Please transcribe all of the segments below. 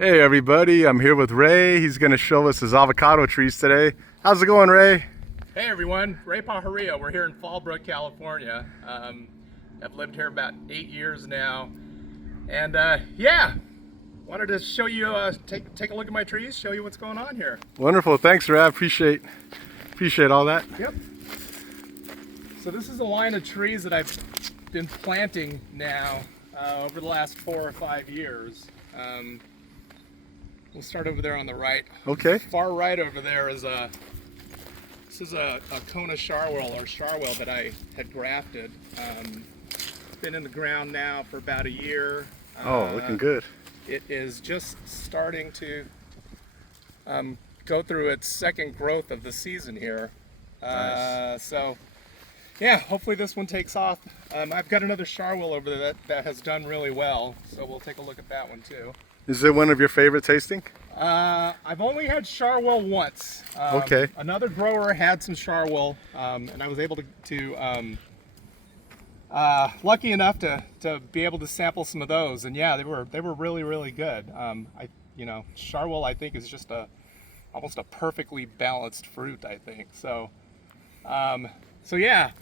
Hey everybody, I'm here with Ray. He's going to show us his avocado trees today. How's it going, Ray? Hey everyone, Ray Pajarillo. We're here in Fallbrook, California. I've lived here about 8 years now, and yeah, wanted to show you, take a look at my trees, show you what's going on here. Wonderful, thanks Ray. I appreciate all that. Yep. So this is a line of trees that I've been planting now over the last 4 or 5 years. We'll start over there on the right. Okay. Far right over there is this is a Kona Charwell that I had grafted. Been in the ground now for about a year. Oh, looking good. It is just starting to go through its second growth of the season here. Nice. So yeah, hopefully this one takes off. I've got another Charwell over there that has done really well, so we'll take a look at that one too. Is it one of your favorite tasting? I've only had Charwell once. Okay. Another grower had some Charwell, and I was able to lucky enough to be able to sample some of those, and yeah, they were really good. Charwell I think is just almost a perfectly balanced fruit, I think. So yeah,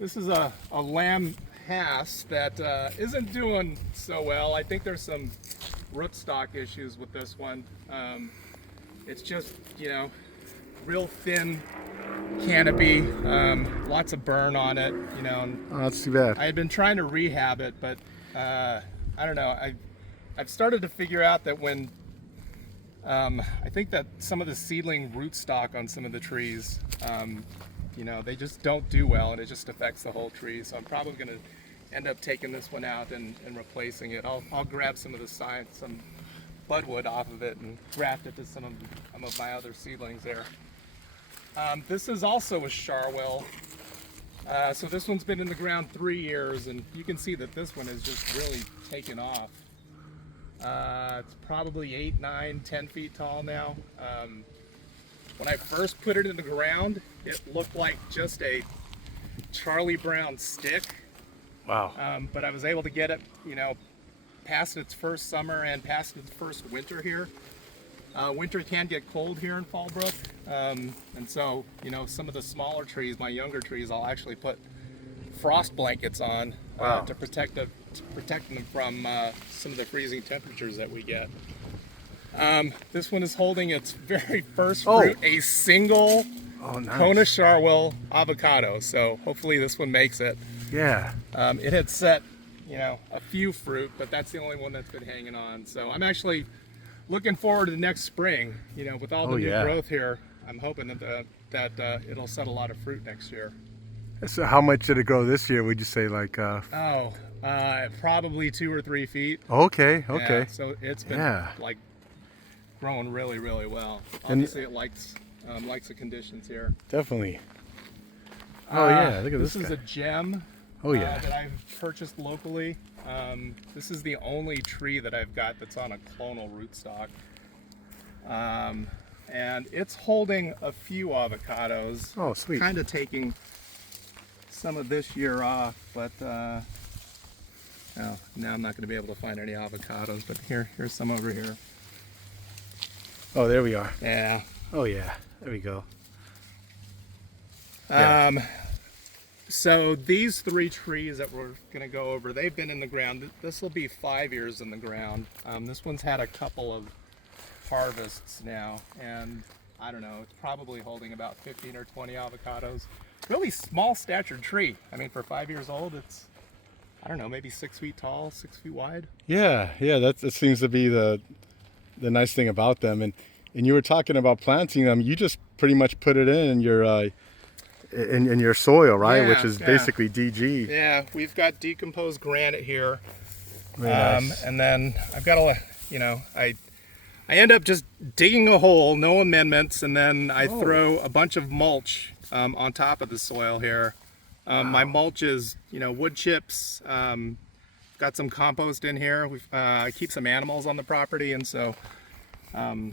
this is a lamb Hass that isn't doing so well. I think there's some rootstock issues with this one. It's just, real thin canopy, lots of burn on it, and Oh, that's too bad. I had been trying to rehab it, but I don't know. I've started to figure out that when I think that some of the seedling rootstock on some of the trees, they just don't do well, and it just affects the whole tree. So I'm probably going to end up taking this one out and replacing it. I'll grab some of the some budwood off of it and graft it to some of my other seedlings there. This is also a Charwell. So this one's been in the ground 3 years, and you can see that this one is just really taken off. It's probably 8, 9, 10 feet tall now. When I first put it in the ground, it looked like just a Charlie Brown stick. Wow. But I was able to get it, past its first summer and past its first winter here. Winter can get cold here in Fallbrook, and so some of the smaller trees, my younger trees, I'll actually put frost blankets on to protect them from some of the freezing temperatures that we get. This one is holding its very first fruit, a single nice. Kona Charwell avocado. So hopefully this one makes it. Yeah. It had set, a few fruit, but that's the only one that's been hanging on. So I'm actually looking forward to the next spring. With all the new growth here, I'm hoping that it'll set a lot of fruit next year. So how much did it grow this year? Would you say like? Probably 2 or 3 feet. Okay. Yeah, so it's been like growing really well. Obviously, it likes the conditions here. Definitely. Oh yeah, look at this. This is a gem. Oh yeah. That I've purchased locally. This is the only tree that I've got that's on a clonal rootstock. And it's holding a few avocados. Oh, sweet. Kind of taking some of this year off, but now I'm not going to be able to find any avocados. But here's some over here. Oh, there we are. Yeah. Oh yeah, there we go. So these 3 trees that we're going to go over, they've been in the ground. This will be 5 years in the ground. This one's had a couple of harvests now, and I don't know, it's probably holding about 15 or 20 avocados. Really small statured tree. I mean, for 5 years old, it's, I don't know, maybe 6 feet tall, 6 feet wide. Yeah, that seems to be the nice thing about them. And you were talking about planting them. You just pretty much put it in your in your soil, right? Yeah, which is basically DG. Yeah, we've got decomposed granite here. Nice. And then I've got I end up just digging a hole, no amendments, and then I throw a bunch of mulch on top of the soil here. My mulch is, wood chips. Got some compost in here. I keep some animals on the property, and so all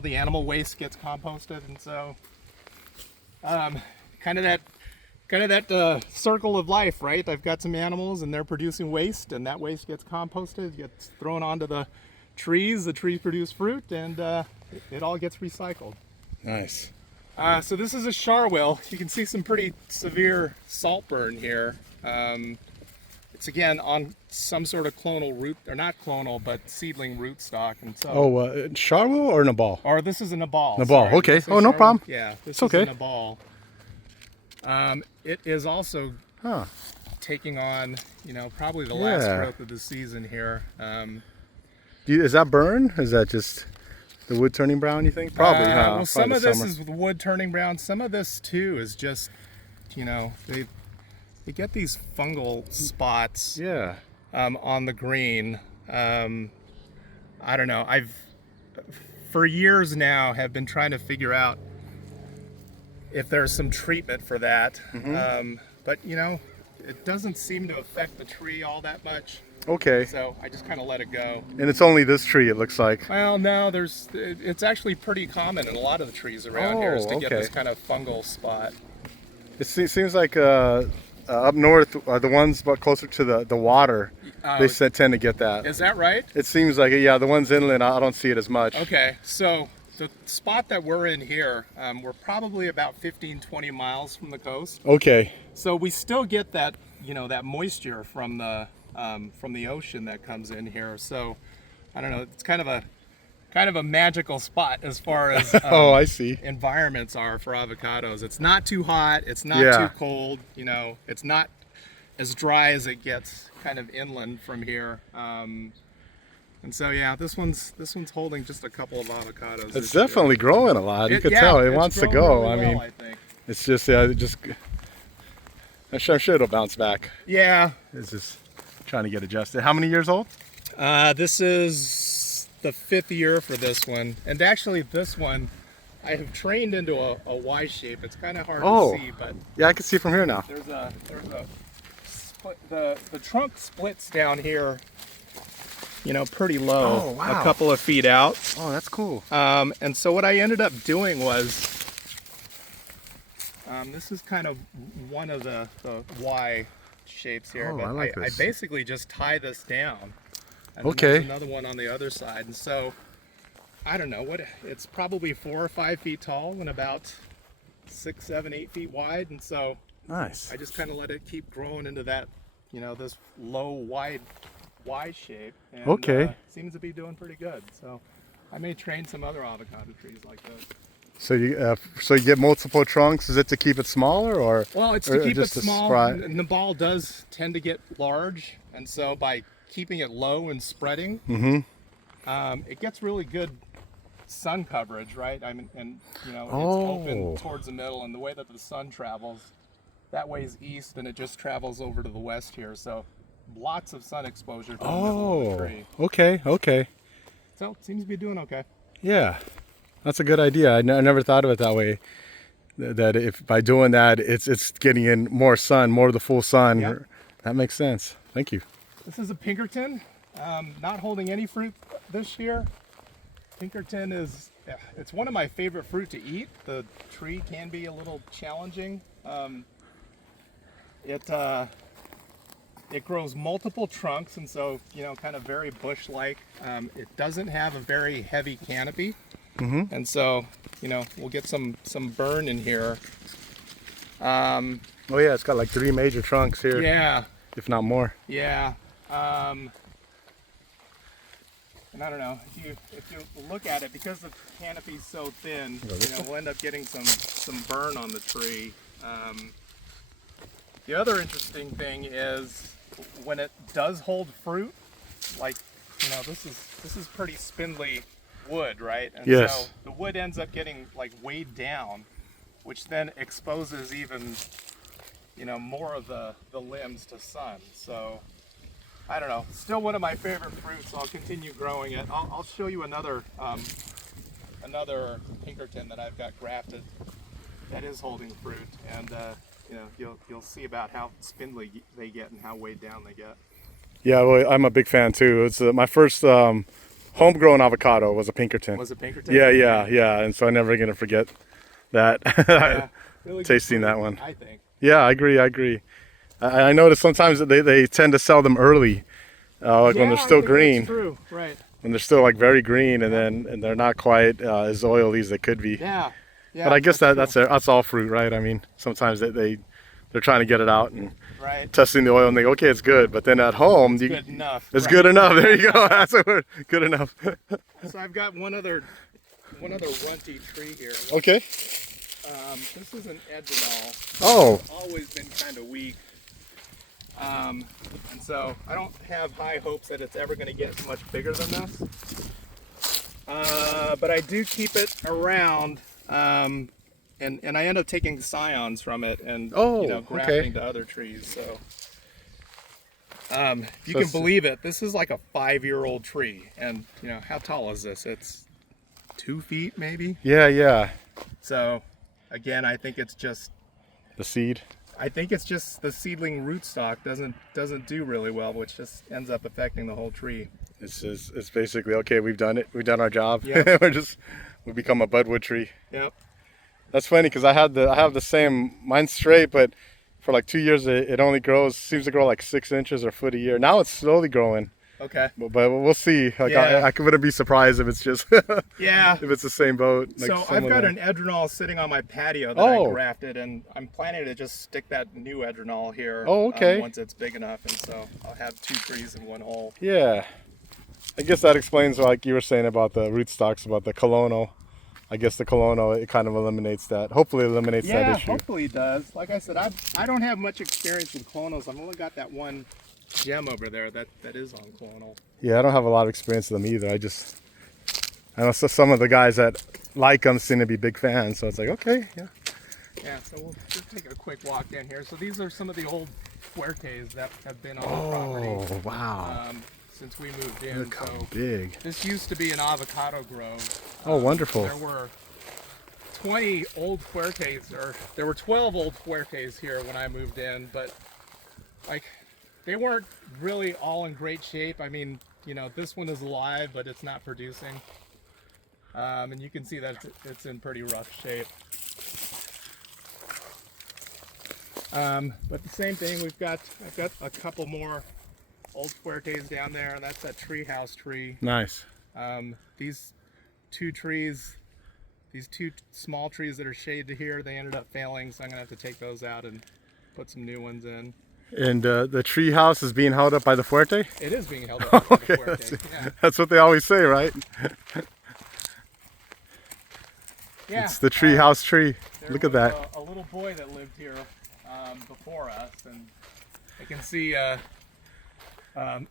the animal waste gets composted, and so kind of kind of that circle of life, right? I've got some animals and they're producing waste, and that waste gets composted, gets thrown onto the trees produce fruit, and it all gets recycled. Nice. So this is a charwell. You can see some pretty severe salt burn here. It's again on some sort of clonal root, or not clonal, but seedling rootstock. And so, Charlo or Nabal? or this is a Nabal. Nabal, sorry. okay. Did I say Oh, no charwell? problem. Yeah, this It's is okay. a Nabal. It is also taking on, probably the last growth of the season here. Is that burn? Is that just the wood turning brown, you think? Probably, huh? Well, some Probably of the this summer. is with wood turning brown. Some of this too is just, they get these fungal spots Yeah. on the green. I don't know. I've for years now have been trying to figure out if there's some treatment for that. But it doesn't seem to affect the tree all that much. Okay. So I just kind of let it go. And it's only this tree, it looks like. Well, no, it's actually pretty common in a lot of the trees around here is to get okay. this kind of fungal spot. It seems like up north, the ones but closer to the water, they tend to get that. Is that right? It seems like it, yeah. The ones inland, I don't see it as much. Okay, so the spot that we're in here, we're probably about 15, 20 miles from the coast. Okay. So we still get that, that moisture from the ocean that comes in here. So I don't know. It's kind of a magical spot as far as Oh, I see. environments are for avocados. It's not too hot. It's not Yeah. too cold. It's not as dry as it gets kind of inland from here. And so yeah, this one's holding just a couple of avocados. It's definitely growing a lot. You could yeah, tell it it's wants to growing go. really I mean, well, I think. it's just I'm sure it'll bounce back. Yeah. It's just trying to get adjusted. How many years old? This is the 5th year for this one, and actually this one I have trained into a Y shape. It's kind of hard to see, but Yeah, I can see from here now. there's a split. The trunk splits down here, pretty low, Oh, wow. a couple of feet out. Oh, that's cool. And so what I ended up doing was, this is kind of one of the Y shapes here, Oh, but I like this. basically just tie this down. And Okay. There's another one on the other side, and so I don't know it's probably 4 or 5 feet tall and about 6, 7, 8 feet wide, and so Nice. I just kind of let it keep growing into that, this low, wide Y shape. And, Okay. seems to be doing pretty good. So I may train some other avocado trees like this. So you get multiple trunks. Is it to keep it smaller, or? Well, it's or to keep it just to small. spread? And the ball does tend to get large, and so by keeping it low and spreading, it gets really good sun coverage, right? I mean, and it's open towards the middle, and the way that the sun travels, that way's east, and it just travels over to the west here. So lots of sun exposure to the middle of the tree. Okay. So it seems to be doing okay. Yeah, that's a good idea. I never thought of it that way. That if by doing that, it's getting in more sun, more of the full sun. Yep. That makes sense. Thank you. This is a Pinkerton, not holding any fruit this year. Pinkerton it's one of my favorite fruit to eat. The tree can be a little challenging. It grows multiple trunks, and so kind of very bush-like. It doesn't have a very heavy canopy, and so we'll get some burn in here. Oh yeah, it's got like 3 major trunks here, Yeah, if not more. yeah. And I don't know, if you look at it, because the canopy's so thin, we'll end up getting some burn on the tree. The other interesting thing is when it does hold fruit, like this is pretty spindly wood, right? And Yes. so the wood ends up getting like weighed down, which then exposes even more of the limbs to sun. So I don't know, still one of my favorite fruits. I'll continue growing it. I'll show you another Pinkerton that I've got grafted that is holding fruit, and you'll see about how spindly they get and how weighed down they get. Yeah, well, I'm a big fan too. It's my first homegrown avocado was a Pinkerton. Was it Pinkerton? Yeah, and so I'm never gonna forget that. Yeah, really good Tasting fruit, that one. I think. Yeah, I agree. I agree. I noticed sometimes that they tend to sell them early, like when they're still green. True, right? When they're still like very green, and they're not quite as oily as they could be. Yeah, But I guess true. that's all fruit, right? I mean, sometimes they're trying to get it out and Right. testing the oil, and they go, okay, it's good. But then at home, Good enough. it's right. good enough. There you go. That's a word. Good enough. So I've got one other runty tree here. Okay. This is an Edronol. Oh. It's always been kind of weak. And so I don't have high hopes that it's ever going to get much bigger than this. But I do keep it around, and I end up taking scions from it and grafting to other trees. So if you can believe it, this is like a 5-year-old tree, and how tall is this? It's 2 feet maybe. Yeah, yeah. So again, I think it's just the seed. I think it's just the seedling rootstock doesn't do really well, which just ends up affecting the whole tree. It's basically okay. We've done it. We've done our job. Yep. we become a budwood tree. Yep. That's funny because I have the same. Mine's straight, but for like 2 years it only seems to grow like 6 inches or a foot a year. Now it's slowly growing. Okay. But we'll see. Like Yeah. I wouldn't be surprised if it's just yeah. if it's the same boat. Like so I've got an Edronol sitting on my patio that I grafted, and I'm planning to just stick that new Edronol here. Oh, okay. Once it's big enough, and so I'll have 2 trees in one hole. Yeah. I guess that explains, like you were saying about the rootstocks, about the colonal. I guess the colonal, it kind of eliminates that. Hopefully it eliminates that issue. Yeah, hopefully it does. Like I said, I don't have much experience with clonals. I've only got that one gem over there that is on clonal. Yeah, I don't have a lot of experience with them either. I know some of the guys that like them seem to be big fans, so it's like, okay, yeah. Yeah, so we'll just take a quick walk in here. So these are some of the old fuertes that have been on the property. Oh, wow. Since we moved in. Look how so big. This used to be an avocado grove. Oh, wonderful. There were 20 old fuertes, or there were 12 old fuertes here when I moved in, but like they weren't really all in great shape. I mean, this one is alive, but it's not producing. And you can see that it's in pretty rough shape. But the same thing, I've got a couple more old fuertes down there, and that's that treehouse tree. Nice. These 2 trees, these 2 small trees that are shaded here, they ended up failing, so I'm gonna have to take those out and put some new ones in. And the tree house is being held up by the fuerte? It is being held up by the fuerte. Yeah. That's what they always say, right? Yeah. It's the tree house tree. Look at that. A little boy that lived here before us, and I can see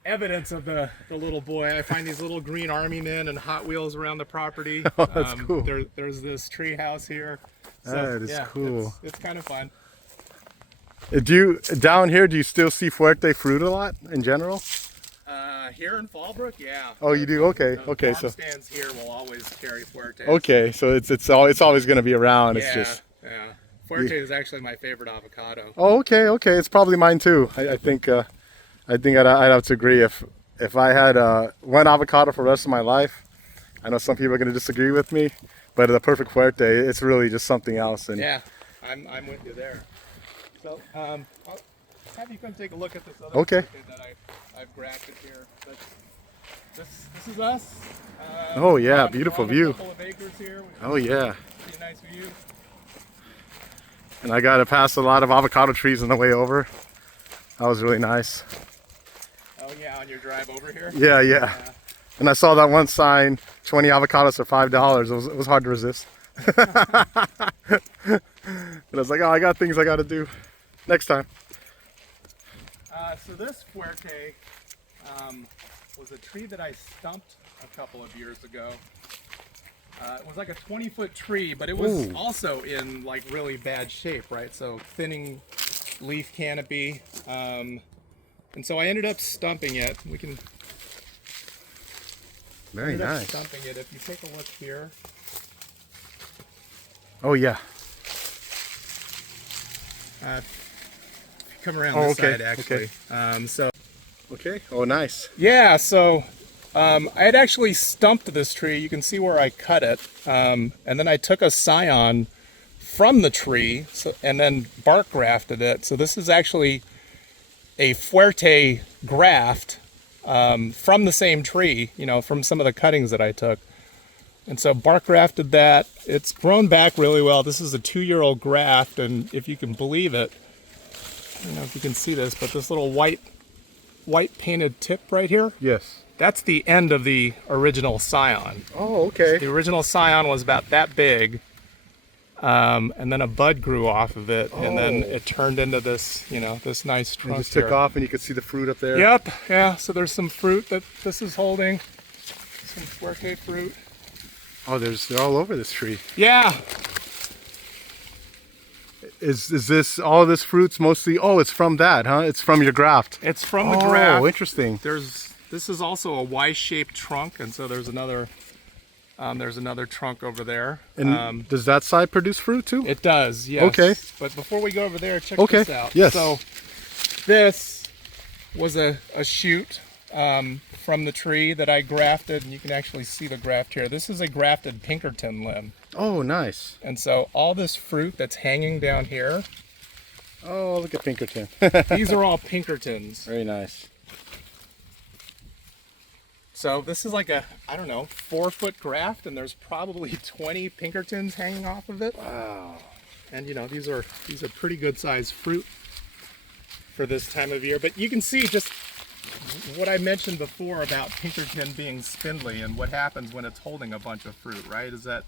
evidence of the little boy. I find these little green army men and Hot Wheels around the property. Oh, that's cool. There's this tree house here. So, that is yeah, cool. It's kind of fun. Down here, do you still see fuerte fruit a lot in general? Here in Fallbrook, yeah. Oh, you do? Okay. The Okay. farm So. stands here will always carry fuertes. Okay. So it's always going to be around. Yeah, It's just. yeah. Fuerte is actually my favorite avocado. Oh, okay. Okay. It's probably mine too. I think I'd have to agree. If I had one avocado for the rest of my life, I know some people are going to disagree with me, but the perfect fuerte, it's really just something else. And yeah, I'm with you there. So I'll have you come take a look at this other Okay. fuerte that I've grafted here. But this is us. Oh, yeah, on beautiful a view. couple of acres here, which Oh yeah. is a pretty nice view. And I got to pass a lot of avocado trees on the way over. That was really nice. Oh yeah, on your drive over here. Yeah. And I saw that one sign, 20 avocados for $5. It was hard to resist. But I was like, oh, I got things I got to do next time. So this fuerte was a tree that I stumped a couple of years ago. It was like a 20-foot tree, but it was also in like really bad shape, right? So thinning leaf canopy. And so I ended up stumping it. We can Very ended up nice. stumping it. If you take a look here, Oh yeah. come around Oh, this okay, side actually. So Okay. Oh, nice. yeah, so I had actually stumped this tree. You can see where I cut it, and then I took a scion from the tree, and then bark grafted it. So this is actually a Fuerte graft from the same tree, you know, from some of the cuttings that I took. And so bark grafted that. It's grown back really well. This is a 2-year-old graft, and if you can believe it, I don't know if you can see this, but this little white painted tip right here, Yes. that's the end of the original scion. Oh, okay. The original scion was about that big, and then a bud grew off of it, and then it turned into this, you know, this nice trunk. It just took here. off, and you could see the fruit up there. Yep, yeah, so there's some fruit that this is holding, some Fuerte fruit. Oh, they're all over this tree. Yeah. Is this all this fruits mostly? Oh, it's from that, huh? It's from your graft. It's from the graft. Oh, interesting. This is also a Y-shaped trunk, and so there's another trunk over there. And does that side produce fruit too? It does, yes. Okay. But before we go over there, check Okay. this out. Yes. So this was a shoot from the tree that I grafted, and you can actually see the graft here. This is a grafted Pinkerton limb. Oh, nice. And so all this fruit that's hanging down here, Oh, look at Pinkerton. these are all Pinkertons. Very nice. So this is like a, I don't know, 4-foot graft, and there's probably 20 Pinkertons hanging off of it. Wow. And you know, these are pretty good sized fruit for this time of year. But you can see just what I mentioned before about Pinkerton being spindly and what happens when it's holding a bunch of fruit, right? Is that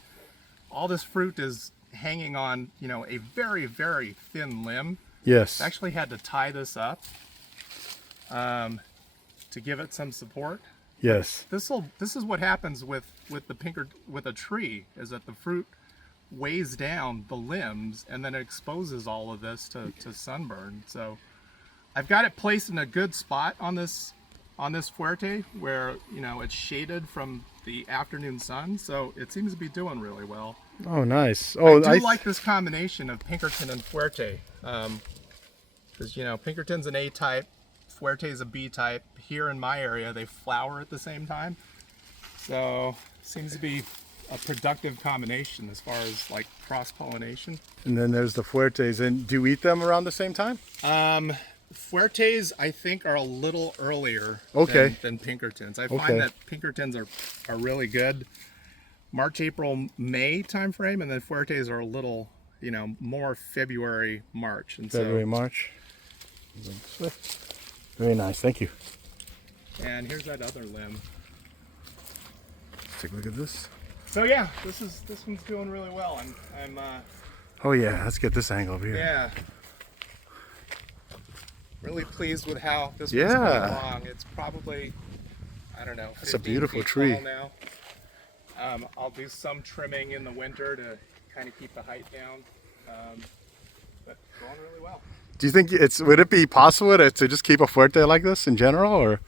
all this fruit is hanging on, you know, a very, very thin limb. Yes. I actually had to tie this up to give it some support. Yes. This is what happens with a tree, is that the fruit weighs down the limbs and then it exposes all of this to sunburn. So I've got it placed in a good spot on this Fuerte where, you know, it's shaded from the afternoon sun, so it seems to be doing really well. Oh, nice. Oh, I do like this combination of Pinkerton and Fuerte, because, you know, Pinkerton's an A-type, Fuerte's a B-type. Here in my area, they flower at the same time, so seems to be a productive combination as far as like cross-pollination. And then there's the Fuertes. And do you eat them around the same time? Fuertes, I think, are a little earlier than Pinkertons. I find that Pinkertons are really good March, April, May timeframe, and then Fuertes are a little, you know, more February, March. And February, March. Very nice. Thank you. And here's that other limb. Let's take a look at this. So yeah, this one's doing really well. I'm Oh yeah, let's get this angle over here. yeah, really pleased with how this one's coming along. It's probably, I don't know, 15 It's a beautiful feet tree. tall now. I'll do some trimming in the winter to kind of keep the height down, but going really well. Do you think would it be possible to just keep a Fuerte like this in general, or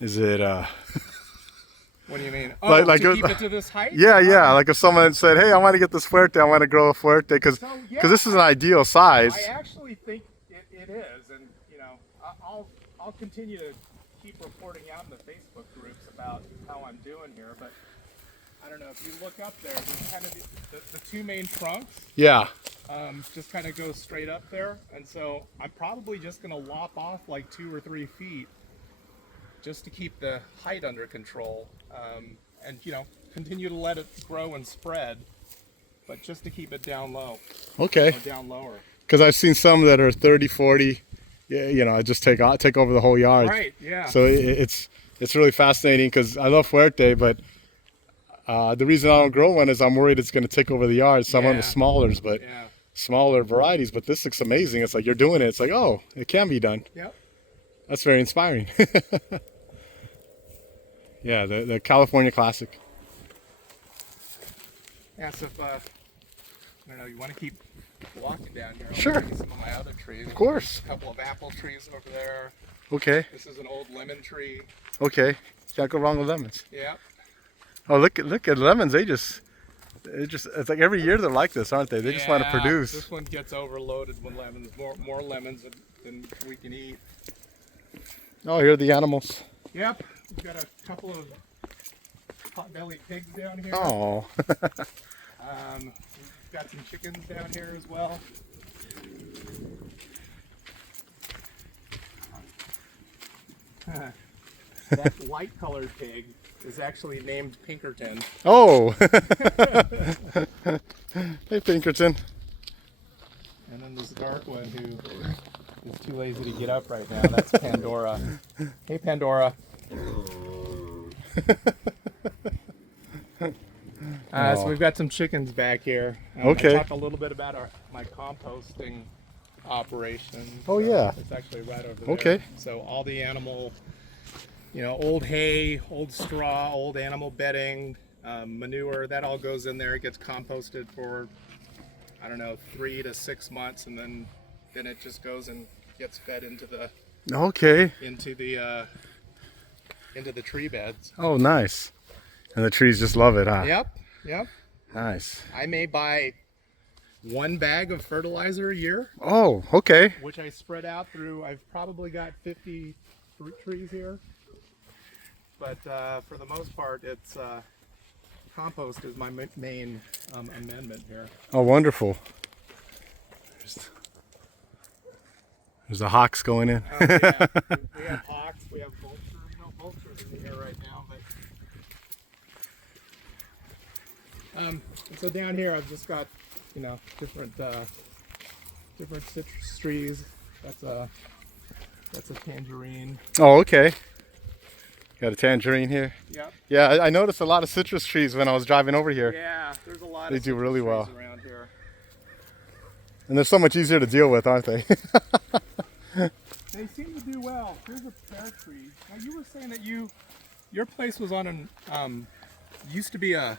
is it What do you mean? Like to keep it to this height? Yeah. Like if someone said, "Hey, I want to get this Fuerte. I want to grow a Fuerte," because this is an ideal size. I actually think it is, and you know, I'll continue to keep reporting out in the Facebook groups about how I'm doing here. But I don't know if you look up there, there's kind of the two main trunks. Yeah. Just kind of go straight up there, and so I'm probably just going to lop off like 2 or 3 feet just to keep the height under control, and you know, continue to let it grow and spread, but just to keep it down low. Okay. Or down lower. Because I've seen some that are 30, 40. Yeah, you know, I just take over the whole yard. Right. Yeah. So it's really fascinating because I love Fuerte, but the reason I don't grow one is I'm worried it's going to take over the yard. So I want the smaller varieties. But this looks amazing. It's like you're doing it. It's like, oh, it can be done. Yep. That's very inspiring. Yeah, the California Classic. Yeah, so if, I don't know, you want to keep walking down here, I'll Sure. show you some of my other trees. Of course. A couple of apple trees over there. Okay. This is an old lemon tree. Okay. Can't go wrong with lemons. Yeah. Oh, look at lemons. It's like every year they're like this, aren't they? They just want to produce. This one gets overloaded with lemons. More lemons than we can eat. Oh, here are the animals. Yep. We've got a couple of pot-bellied pigs down here. Oh. we've got some chickens down here as well. That light colored pig is actually named Pinkerton. Oh! Hey, Pinkerton. And then this dark one who is too lazy to get up right now, that's Pandora. Hey, Pandora. So we've got some chickens back here. Okay. I talked a little bit about my composting operation. Oh, yeah. It's actually right over there. Okay. So all the animal, old hay, old straw, old animal bedding, manure, that all goes in there. It gets composted for, I don't know, 3 to 6 months, and then it just goes and gets fed into the Okay. into the tree beds. Oh, nice. And the trees just love it, huh? Yep. Nice. I may buy 1 bag of fertilizer a year, Oh, okay. which I spread out through. I've probably got 50 fruit trees here, but for the most part, it's compost is my main amendment here. Oh, wonderful. There's the hawks going in. Oh, yeah. We have hawks, we have vultures. No vultures in here right now, but and so down here I've just got different citrus trees. That's a tangerine. Oh, okay. Got a tangerine here. Yep. Yeah, I noticed a lot of citrus trees when I was driving over here. Yeah, there's a lot They of do really citrus well. trees around here. And they're so much easier to deal with, aren't they? They seem to do well. Here's a pear tree. Now you were saying that your place was on an used to be a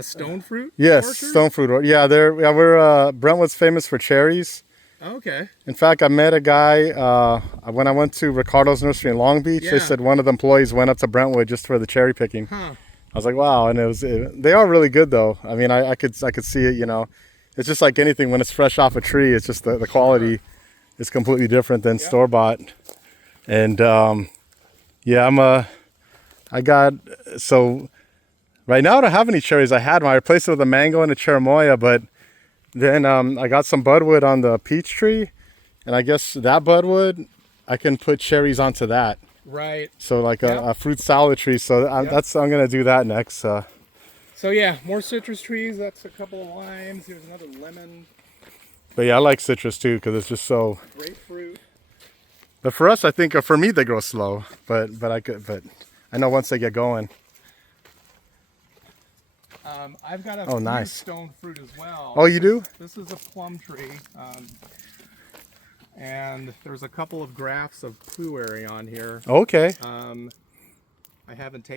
stone fruit Yes, orchard? stone fruit. Yeah, we're Brentwood's famous for cherries. Okay. In fact, I met a guy when I went to Ricardo's nursery in Long Beach. Yeah. They said one of the employees went up to Brentwood just for the cherry picking. Huh. I was like, wow, and they are really good though. I mean, I could see it. It's just like anything when it's fresh off a tree. It's just the quality is completely different than store bought. And yeah, so right now I don't have any cherries. I replaced it with a mango and a cherimoya, but then I got some budwood on the peach tree, and I guess that budwood I can put cherries onto that. Right. So like a fruit salad tree. So I'm gonna do that next. So yeah, more citrus trees. That's a couple of limes. Here's another lemon. But yeah, I like citrus too because it's just so. Grapefruit. But for us, I think for me they grow slow. But I know once they get going. I've got a Oh, few nice. stone fruit as well. Oh, you do? This is a plum tree. And there's a couple of grafts of blueberry on here. Okay. I haven't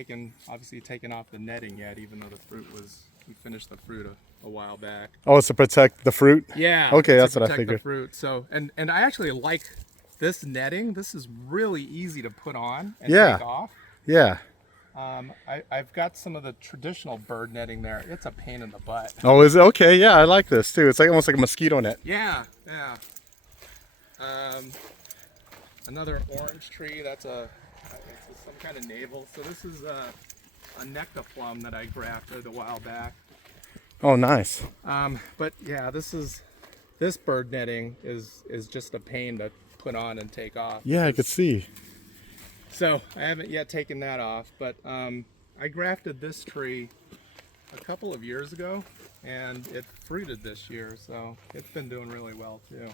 obviously taken off the netting yet, even though we finished the fruit a while back. Oh, it's to protect the fruit? Yeah. Okay, to that's what I protect figured. The fruit. So, and I actually like this netting. This is really easy to put on and take off. Yeah. I've got some of the traditional bird netting there. It's a pain in the butt. Oh, is it? Okay, yeah, I like this too. It's like almost like a mosquito net. Yeah. Another orange tree. It's some kind of navel. So this is a nectar plum that I grafted a while back. Oh, nice. But yeah, this bird netting is just a pain to put on and take off. Yeah, I could see. So I haven't yet taken that off, but I grafted this tree a couple of years ago, and it fruited this year, so it's been doing really well too.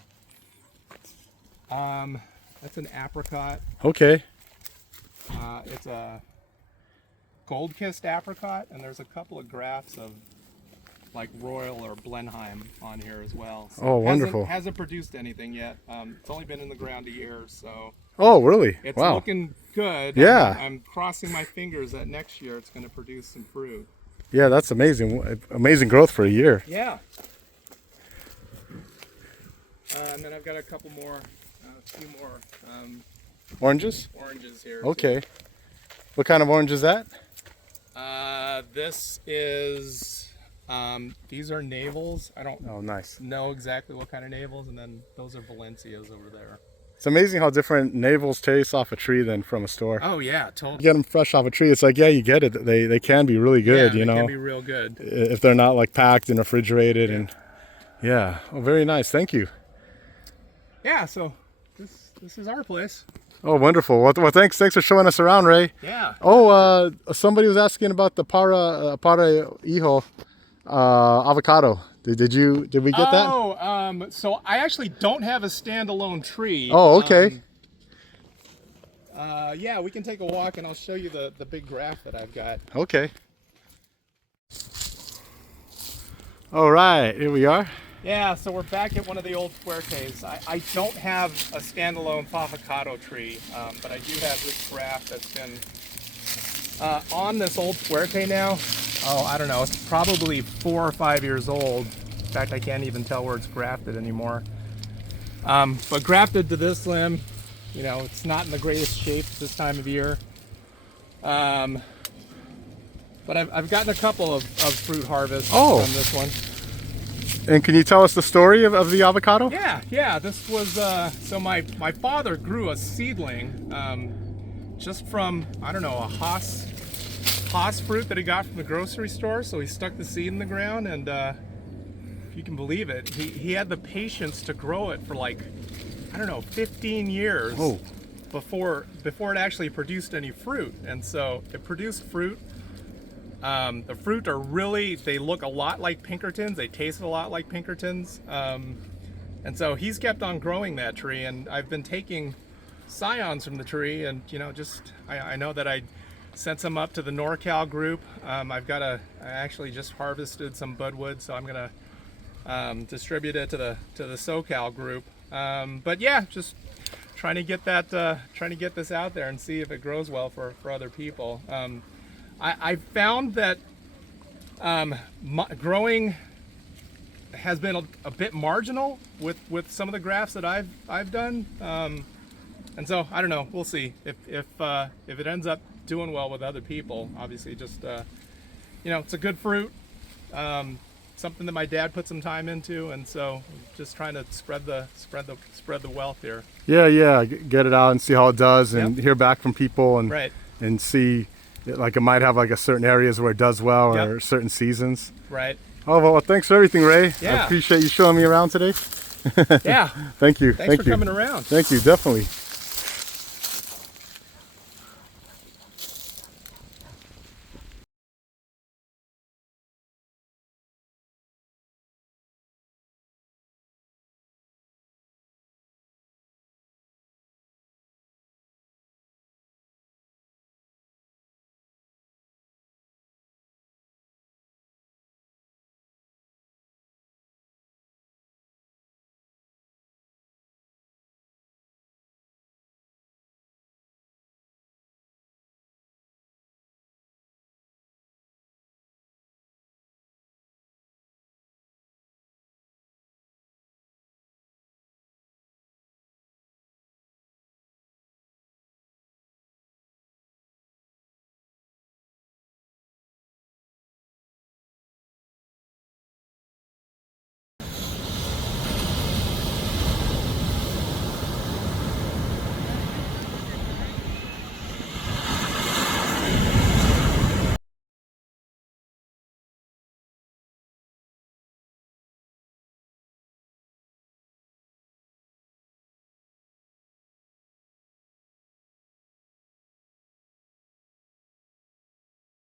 That's an apricot. Okay. It's a gold-kissed apricot, and there's a couple of grafts of like Royal or Blenheim on here as well. So Oh, wonderful. Hasn't produced anything yet. It's only been in the ground a year, so Oh, really? it's Wow. looking good. Yeah. I'm crossing my fingers that next year it's going to produce some fruit. Yeah, that's amazing. Amazing growth for a year. Yeah. And then I've got a few more Oranges? oranges here. Okay. What kind of orange is that? This is, these are navels. I don't Oh, nice. know exactly what kind of navels, and then those are Valencias over there. It's amazing how different navels taste off a tree than from a store. Oh yeah, totally. You get them fresh off a tree, it's like, yeah, you get it. They can be really good, Yeah, you they know. can be real good. If they're not like packed and refrigerated. And yeah, oh, very nice. Thank you. Yeah, so this is our place. Oh, wonderful. Well, thanks for showing us around, Ray. Yeah. Oh, somebody was asking about the para hijo avocado. Did we get that? Oh, so I actually don't have a standalone tree. Oh, okay. Yeah, we can take a walk and I'll show you the big graph that I've got. Okay. All right, here we are. Yeah, so we're back at one of the old fuertes. I don't have a standalone avocado tree, but I do have this graft that's been on this old fuerte now. Oh, I don't know, it's probably 4 or 5 years old. In fact, I can't even tell where it's grafted anymore. But grafted to this limb, you know, it's not in the greatest shape this time of year. But I've gotten a couple of fruit harvests from this one. And can you tell us the story of the avocado? Yeah. This was so my father grew a seedling just from, I don't know, a Haas fruit that he got from the grocery store. So he stuck the seed in the ground, and if you can believe it, he had the patience to grow it for like, I don't know, 15 years before it actually produced any fruit. And so it produced fruit. The fruit are really, they look a lot like Pinkertons. They taste a lot like Pinkertons. And so he's kept on growing that tree, and I've been taking scions from the tree, and you know, I know that I sent some up to the NorCal group. I actually just harvested some budwood, so I'm gonna distribute it to the SoCal group. But yeah, just trying to get this out there and see if it grows well for other people. I found that growing has been a bit marginal with some of the grafts that I've done, and so I don't know. We'll see if it ends up doing well with other people. Obviously, just you know, it's a good fruit, something that my dad put some time into, and so just trying to spread the wealth here. Yeah, get it out and see how it does, and hear back from people, and and see. Like it might have like a certain areas where it does well, or certain seasons. Right. Oh, well, thanks for everything, Ray. Yeah. I appreciate you showing me around today. Yeah. Thank you. Thanks for coming around. Thank you, definitely.